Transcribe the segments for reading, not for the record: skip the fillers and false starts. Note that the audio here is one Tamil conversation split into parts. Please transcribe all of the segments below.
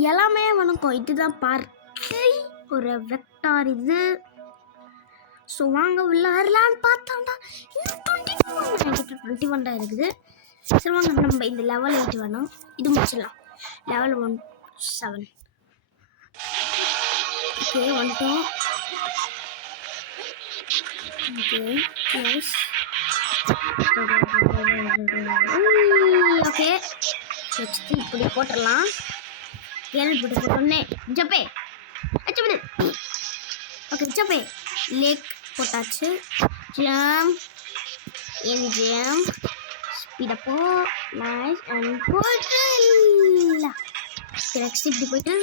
எல்லாமே வணக்கம். இதுதான் பார்க்கை ஒரு வெக்டார் இது. ஸோ வாங்க விளையாடலான்னு பார்த்தாண்டா என்கிட்ட 21 தான் இருக்குது. சரி வாங்க நம்ம இந்த லெவல் 8 வேணும், இது முடிச்சிடலாம். லெவல் 17 ஓகே வந்துட்டோம். Okay nice. ஓகே நெக்ஸ்ட் இப்படி போட்டுடலாம். ஏன் இப்படி போட்டோன்னே ஜப்பே அச்சப்படு. ஓகே ஜப்பே லேக் போட்டாச்சு. ஜம்ப் இன் ஜம்ப் ஸ்பீடப்போ நைஸ் அண்ட் போயிடலாம். நெக்ஸ்ட் இப்படி போயிட்டு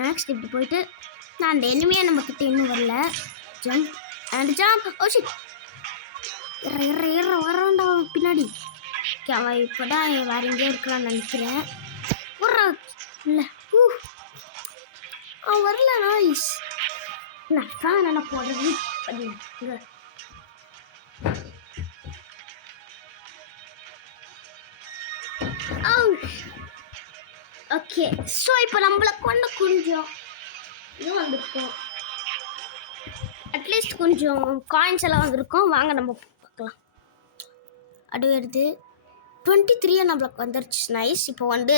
நெக்ஸ்ட் இப்படி போயிட்டு நான் அந்த எனிமையாக நம்ம கிட்ட இன்னும் வரல. Jump and jump. Oh shit ஏற வரான்டா பின்னாடி. அவன் இப்போ தான் வேற எங்கேயோ இருக்கிறான்னு நினைக்கிறேன். வர்றா இல்லை அவன் வரல. நாய்ஸ் நான் ஃபேன் என்ன போடுறது பண்ணிங்க. ஓகே ஸோ இப்போ நம்மளுக்கு வந்து கொஞ்சம் இது வந்திருக்கும், அட்லீஸ்ட் கொஞ்சம் காயின்ஸ் எல்லாம் வந்திருக்கும். வாங்க நம்ம பார்க்கலாம். அது வருது 23 நம்மளுக்கு வந்துருச்சு. நைஸ். இப்போ வந்து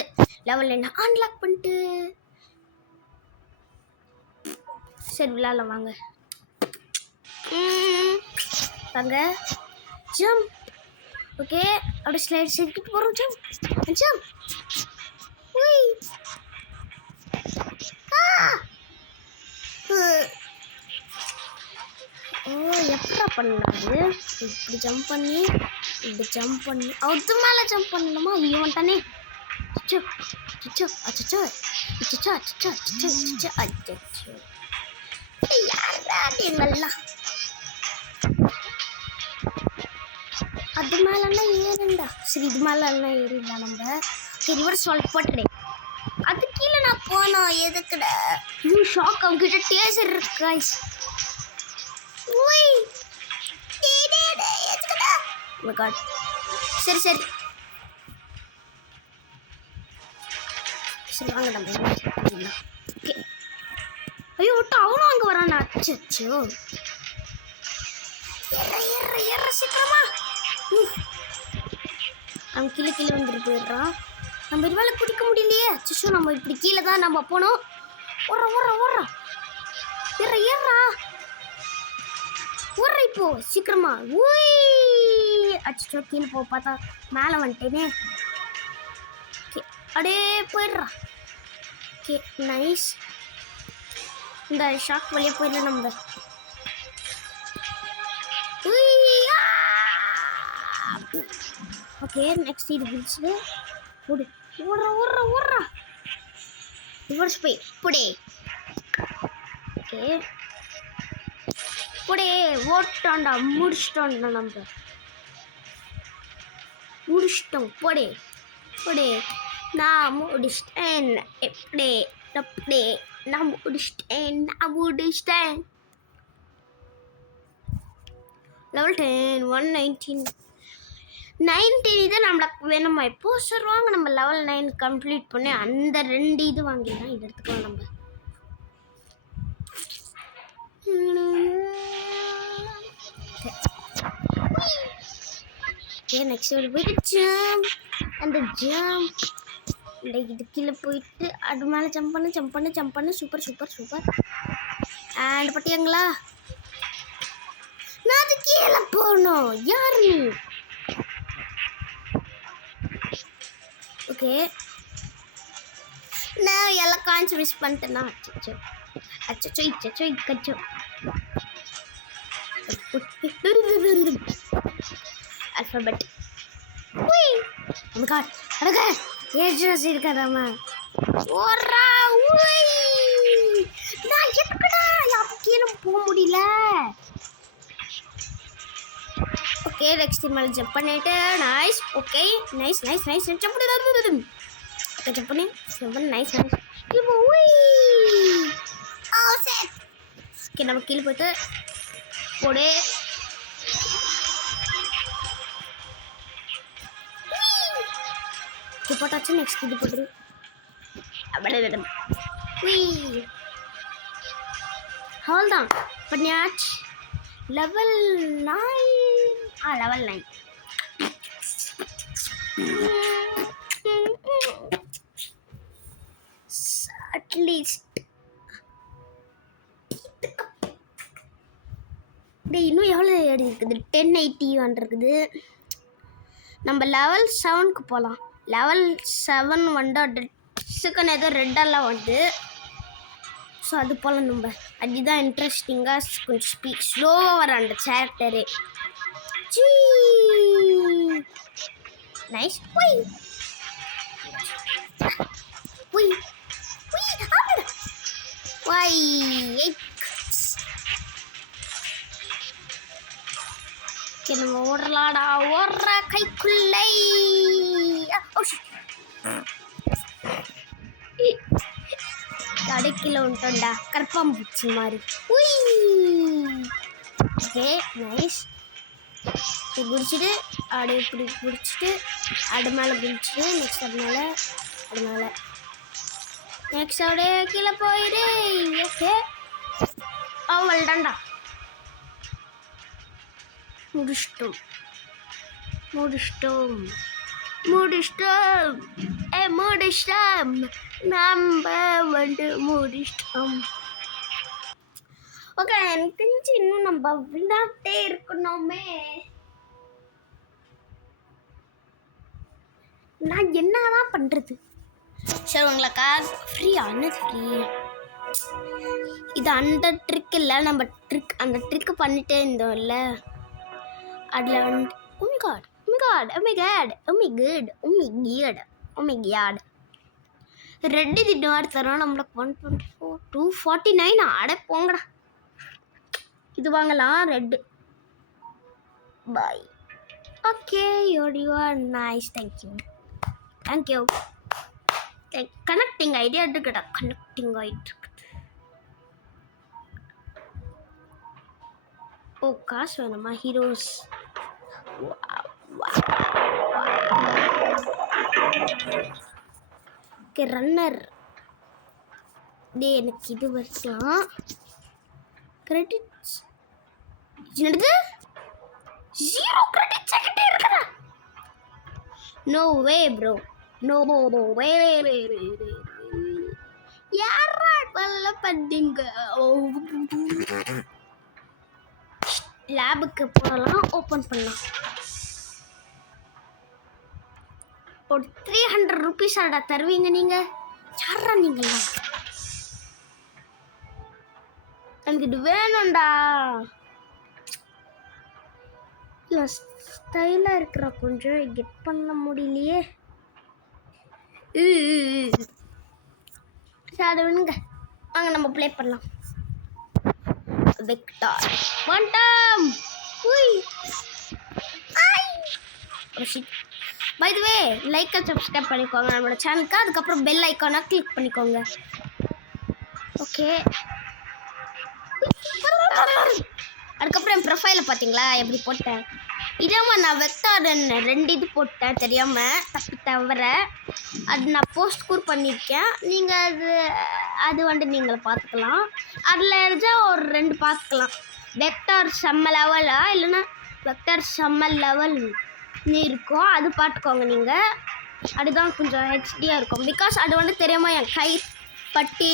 லெவல் என்ன அன்லாக் பண்ணிட்டு சரி விளையாடலாம் வாங்க. வாங்க ஜம்ப். ஓகே அப்படியே ஸ்லைட் செஞ்சுட்டு போகிறோம். Jump jump. ஓ எப்படா பண்ணாது? இப்படி ஜம்ப் பண்ணி அது மேலே ஜம்ப் பண்ணணுமா? ஐயோ வந்துட்டானே. அச்சோ அச்சோ அச்சோ அச்சோ அச்சோ அச்சோ அச்சோ யாரா நீங்கள்லாம்? அது மேலாம் ஏறுண்டா. சரி இது மேலாம் ஏறிடலாம் நம்ம. சரி இவரை சொல் போட்டுறேன். அது கீழே நான் போனோம் எதுக்குடா? இன்னும் ஷாக் அவங்ககிட்ட டேசர் இருக்கு காய்ஸ். சரி சரி சரி வாங்க நம்ம. ஐயோ விட்டு அவனும் அங்கே வரானா? அச்சோ ஏற சீக்கிரமா. அவன் கீழே வந்துட்டு போயிடுறான். நம்ம இது மேலே குடிக்க முடியலையே. அச்சோ நம்ம இப்படி கீழே தான் நம்ம போனோம். ஓடுறா ஏறா இப்போ சீக்கிரமா. அச்சோ கீழே பார்த்தா மேலே வந்துட்டேனே. ஓகே அப்படியே போயிடுறா. Okay nice. இந்த ஷாக் வழியாக போயிடலாம் நம்ம. ஓகே நெக்ஸ்ட் இது பிடிச்சிட்டு ஓடுறா ரிவர்ஸ் போய் புடே. ஓகே புடே ஓட்டாண்டா. முடிச்சிட்டோம்டா நம்ம. முடிச்சிட்டோம். புடே நான் முடிச்சிட்டேன். எப்படே நான் முடிச்சிட்டேன். லெவல் 10 119 இது நம்மளுக்கு வேணுமா? இப்போ சொல்லுவாங்க நம்ம லெவல் 9 கம்ப்ளீட் பண்ணி அந்த 2 இது வாங்கிடலாம். இது எடுத்துக்கலாம் நம்ம. ஓகே நெக்ஸ்ட் போயிட்டு ஜம்ப் அந்த ஜம்ப் இது கீழே போயிட்டு அது மேலே ஜம்ப் பண்ணு. சூப்பர் அண்ட் பட்டியாங்களா? நான் அது கீழே போகணும். யாரு? ஓகே நான் எல்லா காயின்ஸ் மிஸ் பண்ணிட்டேன்னா அச்சோ இக்கச்சோ. Alphabet ages இருக்காதாமா. ஓரா நான் எதுக்குடா அப்போ கீழே போக முடியல. ஓகே நெக்ஸ்ட் மேலே ஜம்ப் பண்ணிட்டு நைஸ். ஓகே நைஸ் ஜம்ப் பண்ணி நைஸ். ஓகே நம்ம கீழே போயிட்டு போடு. போட்டாச்சு. நெக்ஸ்ட் இது போட்டுரு. அவ்வளோதான் பண்ணியாச்சு. லெவல் 9. லெவல் 9. அட்லீஸ்ட் இன்னும் எவ்வளோ ஏடி இருக்குது? 1081 இருக்குது. நம்ம லெவல் 7க்கு போகலாம். லெவல் 7 வந்து சிக்கன் ஏதோ ரெட்டெல்லாம் வந்து, ஸோ அது போல் நம்ம அதுதான் இன்ட்ரெஸ்டிங்காக கொஞ்சம் ஸ்லோவாக வர அந்த கேரக்டரே. நைஸ். நம்ம ஓடலாடா, ஓடுற கைக்குள்ளை. கடைக்கில உண்டா கற்பாம்பூச்சி மாதிரி. Okay nice. இப்படி குடிச்சிட்டு அப்படியே இப்படி குடிச்சிட்டு அது மேலே குடிச்சிட்டு நெக்ஸ்ட் அது மேலே நெக்ஸ்ட் அப்படியே கீழே போயிடு. ஓகே அவ்வளோதான்டா, முடிச்சிட்டோம். நம்ம வந்து முடிச்சிட்டோம். ஓகே, எனக்கு தெரிஞ்சு இன்னும் நம்ம விளையாட்டே இருக்கணுமே. நான் என்னதான் பண்றது? சரி, உங்களுக்கா ஃப்ரீயா? என்னது ஃப்ரீ? இது அந்த ட்ரிக் இல்லை, நம்ம அந்த ட்ரிக்கு பண்ணிட்டே இருந்தோம்ல, அதில் வந்து ரெட்டு திட்டு மாதிரி தரோம் நம்மளுக்கு. 124 249. ஆட போங்கடா, இது வாங்கலாம் red. Bye. Okay, you are nice. Thank you. Connecting idea இருக்குடா, கனெக்டிங் ஆகிட்டு இருக்குது. ஓ, காசு வேணுமா? Heroes okay. ரன்னர் எனக்கு இது வரலாம். கிரெடிட்ஸ் என்னது? 0 கிரெடிட்ஸ் கிட்டே இருக்குடா. No way bro, no way. யாரா பல்ல பண்ணீங்க? லேபுக்கு போகலாம், ஓப்பன் பண்ணலாம். ஒரு 300 rupees ஆடா தருவீங்க நீங்க? யாரா நீங்களா? எனக்கு இது வேணும்டா. இல்லை, ஸ்டைலாக இருக்கிற கொஞ்சம் கெட் பண்ண முடியலையே. சரி வேணுங்க, வாங்க நம்ம ப்ளே பண்ணலாம். Vector quantum. By the way, like and subscribe பண்ணிக்கோங்க நம்மளோட சேனலுக்கு. அதுக்கப்புறம் பெல் ஐக்கானை கிளிக் பண்ணிக்கோங்க. ஓகே, அதுக்கப்புறம் என் ப்ரொஃபைலை பார்த்தீங்களா எப்படி போட்டேன்? இதாம நான் வெக்டார் 2 இது போட்டேன் தெரியாமல், தவிர அது நான் போஸ்ட் கூட பண்ணியிருக்கேன். நீங்கள் அது வந்து நீங்கள் பார்த்துக்கலாம். அதில் இருந்தால் ஒரு 2 பார்த்துக்கலாம். வெக்டார் செம்ம லெவலா இல்லைன்னா வெக்டார் செம்ம லெவல் இருக்கும், அது பார்த்துக்கோங்க நீங்கள். அதுதான் கொஞ்சம் ஹெச்டியாக இருக்கும். பிகாஸ் அது வந்து தெரியாமல் என் கை பட்டி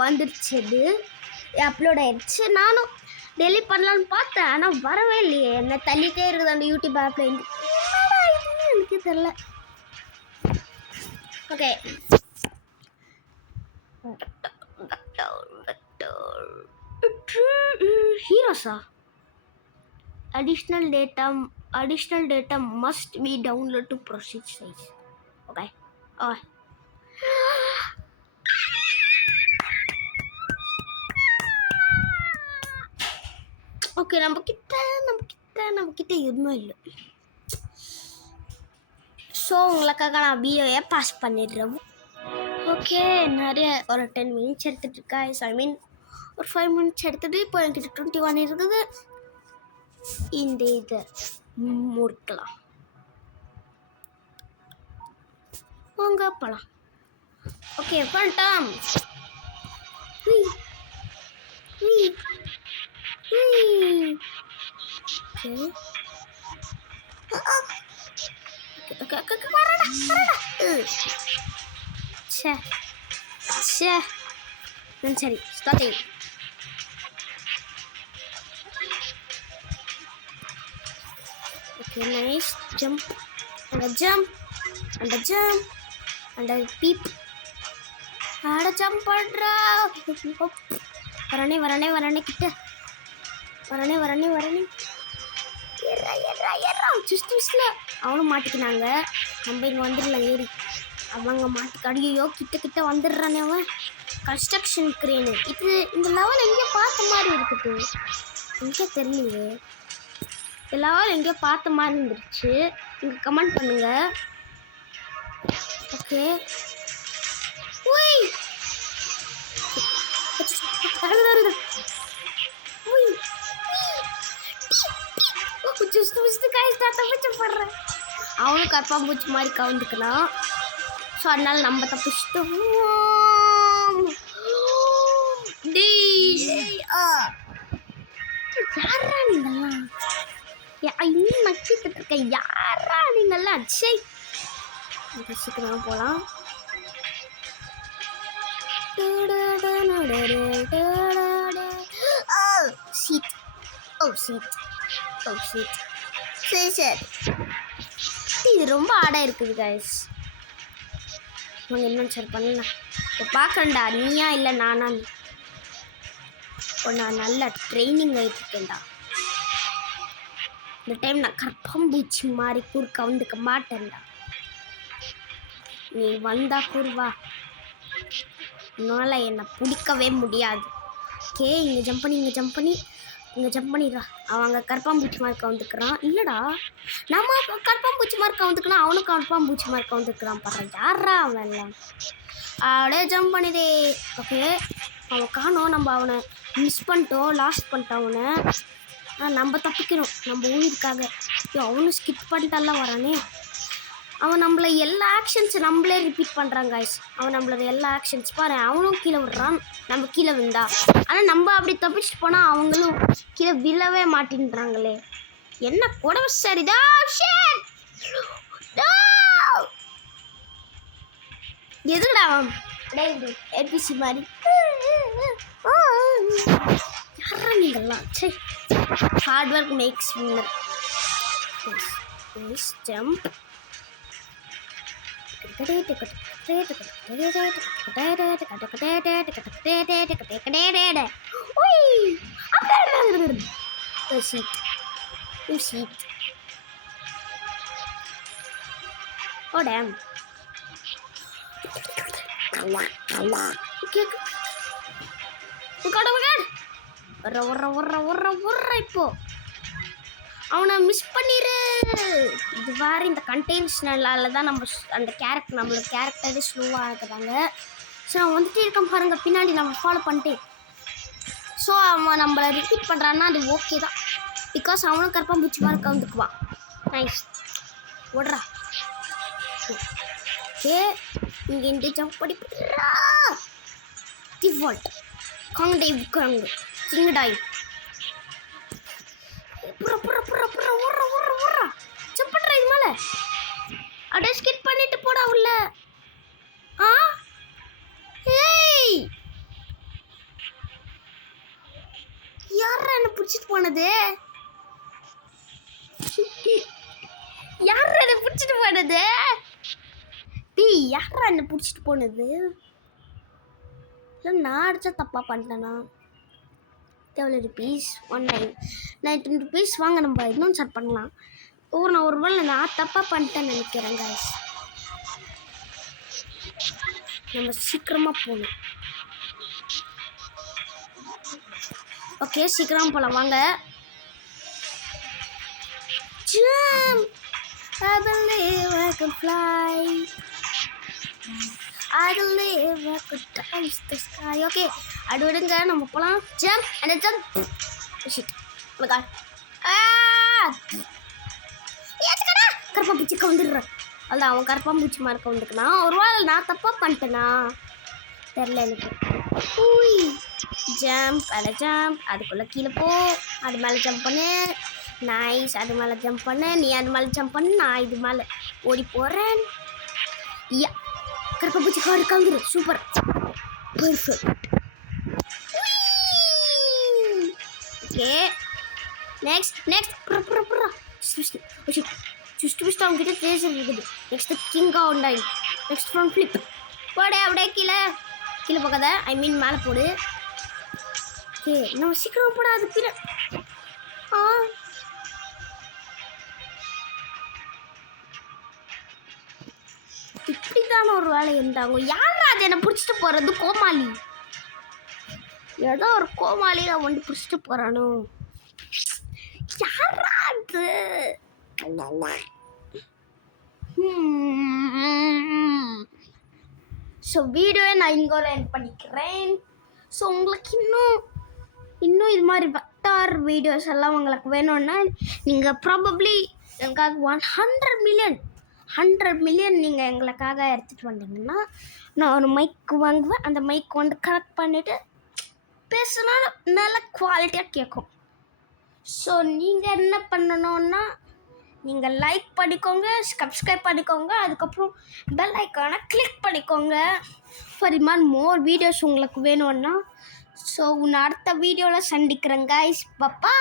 வந்துடுச்சு, அது அப்லோட் ஆயிடுச்சு. நானும் டெலிட் பண்ணலான்னு பார்த்தேன், ஆனால் வரவே இல்லையே. என்ன தள்ளிட்டே இருக்குது அந்த யூடியூப் ஆப்பில். எனக்கு தெரியல. ஓகே, ஹீரோஸா? additional data must be downloaded to proceed size. Okay. Okay, நம்ம கிட்ட எதுவுமே இல்லை. ஸோ உங்களுக்காக நான் வீடியோவை பாஸ் பண்ணிடுறேன். ஓகே, நிறைய ஒரு 10 minutes எடுத்துகிட்டு ஒரு 5 minutes எடுத்துகிட்டு இப்போ என்கிட்ட 21 இருக்குது. இந்த இதை முடிக்கலாம், வாங்க போகலாம். ஓகே பண்ணிட்டோம். சரி starting. Okay, nice. Jump. And a jump. And a jump. And a peep. And a jump. வரனே கிட்ட. வரனே. ஏறா. ஜஸ்ட் மிஸ்ல. அவனும் மாட்டிக்கினாங்க. நம்ம இங்க வந்துடலாம் ஏறி. அவங்க மாட்டிக்கடியோ கிட்ட வந்துடுறானே அவன். Construction crane. இது இந்த லெவல் எங்கேயோ பார்த்த மாதிரி இருக்குது. எங்கே தெரியலையே. எல்லாரும் எங்கேயோ பார்த்த மாதிரி இருந்துருச்சு. இங்கே கமெண்ட் பண்ணுங்க. ஓகே அவனும் கற்பாம்பூச்சி மாதிரி கவுந்துக்கலாம். ஸோ அதனால நம்ம தப்பிச்சிட்டோம். யாரா நீங்கெல்லாம் இன்னும் நக்கிட்டு இருக்க? யாரா நீங்கெல்லாம்? சை சீக்கிரம் போகலாம். இது ரொம்ப ஆடாக இருக்குது கைஸ். நாங்கள் என்ன சார் பண்ணலாம்? இப்போ பார்க்கண்டா நீயா இல்லை நானா? இப்போ நான் நல்லா ட்ரைனிங் ஆகிட்டு இருக்கேன்டா. இந்த டைம் நான் கற்பாம்பூச்சி மாதிரி கூர்க்க வந்துக்க மாட்டேன்டா. நீ வந்தா கூர்வா, உன்னால் என்னை பிடிக்கவே முடியாது. ஓகே இங்கே ஜம்ப் பண்ணிடுறா. அவன் அங்கே கற்பாம்பூச்சி மாதிரி கவுந்துக்கிறான். இல்லைடா நம்ம கற்பாம்பூச்சி மாதிரி கவுந்துக்கலாம், அவனும் கற்பாம்பூச்சி மாதிரி கவுந்துக்கிறான். பாரு யாரா அவன் எல்லாம். அப்படியே ஜம்ப் பண்ணிதே. ஓகே அவன் காணோம். நம்ம அவனை மிஸ் பண்ணிட்டோம், லாஸ்ட் பண்ணிட்டோம் அவனை. நம்ம தப்பிக்கணும் நம்ம உயிருக்காக. அவனும் ஸ்கிப் பண்ணிட்டாலாம் வரானே. அவன் நம்மளை எல்லா ஆக்ஷன்ஸ் நம்மளே ரிப்பீட் பண்ணுறான் கைஸ். அவன் நம்மளோட எல்லா ஆக்ஷன்ஸ் பாரு. அவனும் கீழே விடுறான், நம்ம கீழே விழுந்தா. ஆனால் நம்ம அப்படி தப்பிச்சுட்டு போனால் அவங்களும் கீழே விழவே மாட்டேன்றாங்களே. என்ன கூடவ சரிதா? எதுக்குடா அவன் ஏபிசி மாதிரி யாரா நீங்கள்லாம்? சரி hard work maths winner. Jump Oh damn. இப்போ அவனை மிஸ் பண்ணிரு. இது வேறு இந்த கண்டெய்னர்ஸ்னால தான் நம்ம அந்த நம்மளோட கேரக்டரே ஸ்லோவாக இருக்கிறாங்க. ஸோ அவன் வந்துட்டே இருக்கான் பாருங்க பின்னாடி, நம்ம ஃபாலோ பண்ணிட்டு. ஸோ அவன் நம்மளை ரிப்பீட் பண்ணுறான்னா அது ஓகே தான். பிகாஸ் அவனும் கற்பாம்பூச்சி மாதிரி கவுந்துக்குவான். நைஸ் ஓடுறா. ஓகே இங்கே இந்த ஜம்ப் பண்ணி டிஃபால்ட் காங்கு சிங்கடாய் செப்பட்றா இது மேலே அப்படியே ஸ்கிட் பண்ணிட்டு போடா உள்ள. ஏய் யாரா என்ன பிடிச்சிட்டு போனது? யாரா என்ன பிடிச்சிட்டு போனது? யாரா என்ன பிடிச்சிட்டு போனது? இல்லை நான் அடித்தா தப்பாக பண்ணிட்டேண்ணா. எவ்வளோ ருபீஸ்? 190 ருபீஸ். வாங்க நம்ம இன்னும் ஸ்டார்ட் பண்ணலாம். நான் ஒரு வேளை நான் தப்பாக பண்ணிட்டேன்னு நினைக்கிறேன் guys. நம்ம சீக்கிரமாக போகணும். ஓகே சீக்கிரமாக போகலாம் வாங்க. Jump, I believe I can fly. I believe I could touch the sky. Okay, அது விடுங்க நம்ம போகலாம். Jump and jump. Shit. Oh my god. ஏத்துக்கடா. கர்ப்பா பிச்சுக்க வந்துடுறேன். அது அவன் கரப்பாம்பூச்சி மார்க்க வந்துக்குனான். ஒரு வேளை நான் தப்பாக பண்ணிட்டேனா தெரில எனக்கு. ஊய் ஜம்ப் அதை ஜம்ப், அதுக்குள்ளே கீழே போ, அது மேலே ஜம்ப் பண்ணு, நைஸ், அது மேலே ஜம்ப் பண்ணு, நீ அது மேலே ஜம்ப் பண்ணு, நான் இது மேலே ஓடி போகிறேன். யா கரப்பாம்பூச்சி காடு காங்குரு சூப்பர் பர்ஃபெக்ட். ஓகே நெக்ஸ்ட் புறா சுஷ்டு அவங்ககிட்ட ட்ரேசர் இருக்குது. நெக்ஸ்ட் கிங்கா உண்டாய். நெக்ஸ்ட் ஃப்ரண்ட் ஃப்ளிப் போட, அப்படியே கீழே போகாத, ஐ மீன் மேலே போடு. ஓகே நம்ம சீக்கிரம் போட, அது கீழே. இப்படித்தான ஒரு வேலை இருந்தாங்க. யாரா அது என்னை பிடிச்சிட்டு போகிறது? கோமாளி, ஏதோ ஒரு கோமாளி நான் வந்து பிடிச்சிட்டு போகிறானோ. யாரா அது? ஸோ வீடியோவை நான் இங்கோட எண்ட் பண்ணிக்கிறேன். ஸோ உங்களுக்கு இன்னும் இது மாதிரி வெக்டார் வீடியோஸ் எல்லாம் உங்களுக்கு வேணும்னா நீங்கள் ப்ராபப்ளி எனக்காக 100 மில்லியன் நீங்கள் எங்களுக்காக எடுத்துகிட்டு வந்தீங்கன்னா நான் ஒரு மைக் வாங்குவேன். அந்த மைக் வந்து கனெக்ட் பண்ணிவிட்டு பேசினாலும் நல்ல குவாலிட்டியாக கேட்கும். ஸோ நீங்கள் என்ன பண்ணணுன்னா நீங்கள் லைக் பண்ணிக்கோங்க, சப்ஸ்கிரைப் பண்ணிக்கோங்க, அதுக்கப்புறம் பெல் ஐக்கானை கிளிக் பண்ணிக்கோங்க. ஃபார் இது மாதிரி மோர் வீடியோஸ் உங்களுக்கு வேணும்னா. ஸோ நான் அடுத்த வீடியோவில் சந்திக்கிறேன் கைஸ். பப்பா.